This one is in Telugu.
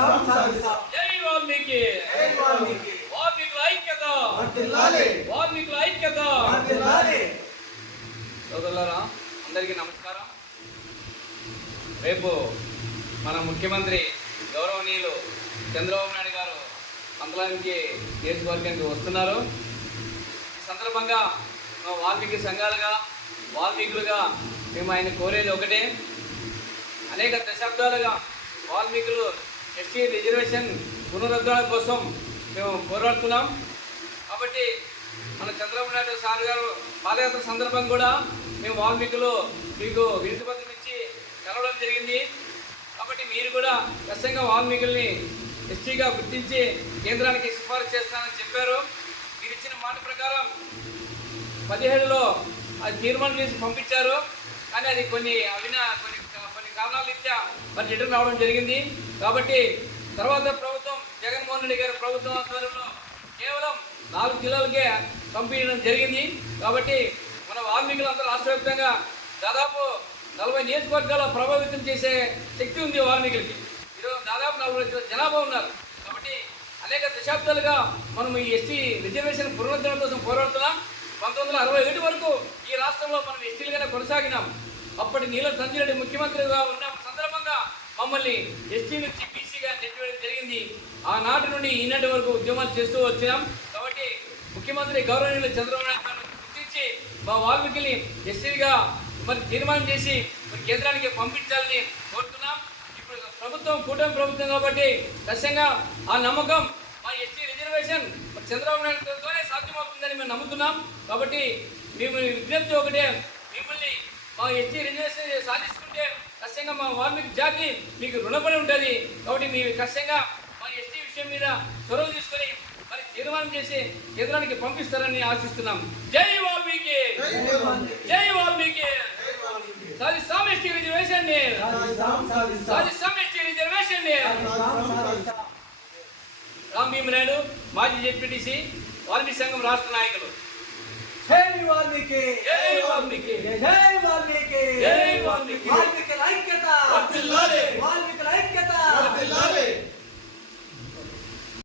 జై వాల్మీకి. వాల్మీకుల ఐక్యత. వాల్మీకుల ఐక్యత. సోదరులారా, అందరికీ నమస్కారం. రేపు మన ముఖ్యమంత్రి గౌరవనీయులు చంద్రబాబు నాయుడు గారు మంగళానికి నియోజకవర్గానికి వస్తున్నారు. ఈ సందర్భంగా వాల్మీకి సంఘాలుగా, వాల్మీకులుగా మేము ఆయన కోరేది ఒకటే. అనేక దశాబ్దాలుగా వాల్మీకులు ఎస్టీ రిజర్వేషన్ పునరుద్ధరణ కోసం మేము పోరాడుతున్నాం. కాబట్టి మన చంద్రబాబు నాయుడు సార్ గారు పాదయాత్ర సందర్భం కూడా మేము వాల్మీకులు మీకు వినతి పత్రం ఇచ్చి కలవడం జరిగింది. కాబట్టి మీరు కూడా ఖచ్చితంగా వాల్మీకుల్ని ఎస్టీగా గుర్తించి కేంద్రానికి సిఫారసు చేస్తానని చెప్పారు. మీరు ఇచ్చిన మాట ప్రకారం 17లో అది తీర్మానం చేసి పంపించారు. కానీ అది కొన్ని కారణాల రీత్యా మరి రిటర్న్ రావడం జరిగింది. కాబట్టి తర్వాత ప్రభుత్వం జగన్మోహన్ రెడ్డి గారి ప్రభుత్వం ఆధ్వర్యంలో కేవలం 4 జిల్లాలకే పంపించడం జరిగింది. కాబట్టి మన వాల్మీకులందరూ రాష్ట్ర వ్యాప్తంగా దాదాపు 40 నియోజకవర్గాల ప్రభావితం చేసే శక్తి ఉంది వాల్మీకులకి. ఈరోజు దాదాపు 40 లక్షల జనాభా ఉన్నారు. కాబట్టి అనేక దశాబ్దాలుగా మనం ఈ ఎస్టీ రిజర్వేషన్ పునరుద్ధరణ కోసం పోరాడుతున్నాం. 1961 వరకు ఈ రాష్ట్రంలో మనం ఎస్టీలుగానే కొనసాగినాం. అప్పటి నీలం సంజయ్ రెడ్డి ముఖ్యమంత్రిగా ఉన్న సందర్భంగా మమ్మల్ని ఎస్టీ నుంచి బీసీగా నెట్టివేయడం జరిగింది. ఆనాటి నుండి ఈనాటి వరకు ఉద్యమాలు చేస్తూ వచ్చినాం. కాబట్టి ముఖ్యమంత్రి గౌరవనీయులు చంద్రబాబు నాయుడు గారిని గుర్తించి మా వాల్మీకిని ఎస్టీగా మరి తీర్మానం చేసి కేంద్రానికి పంపించాలని కోరుతున్నాం. ఇప్పుడు ప్రభుత్వం కూటమి ప్రభుత్వం కాబట్టి ఖచ్చితంగా ఆ నమ్మకం మా ఎస్టీ రిజర్వేషన్ చంద్రబాబు నాయుడుతోనే సాధ్యమవుతుందని మేము నమ్ముతున్నాం. కాబట్టి మేము విజ్ఞప్తి ఒకటే, మిమ్మల్ని మా ఎస్టీ రిజర్వేషన్ సాధిస్తుంటే ఖచ్చితంగా మా వాల్మీకి జాతి మీకు రుణపడి ఉంటుంది. కాబట్టి మీరు ఖచ్చితంగా మా ఎస్టీ విషయం మీద చొరవ తీసుకొని మరి తీర్మానం చేసి కేంద్రానికి పంపిస్తారని ఆశిస్తున్నాం. జై వాల్మీకి. జై వాల్మీకి. సాధిస్తాం ఎస్టీ రిజర్వేషన్. సాధిస్తాం ఎస్టీ రిజర్వేషన్. రామభీమనాయుడు మాజీ జెడ్పీటీసీ, వాల్మీకి సంఘం రాష్ట్ర నాయకులు. జై వాల్మీకి. జై వాల్మీకి. జై వాల్మీకి. జై వాల్మీకి. వాల్మీకుల ఐక్యత. వర్ధిల్లాలి. వాల్మీకుల ఐక్యత. వర్ధిల్లాలి.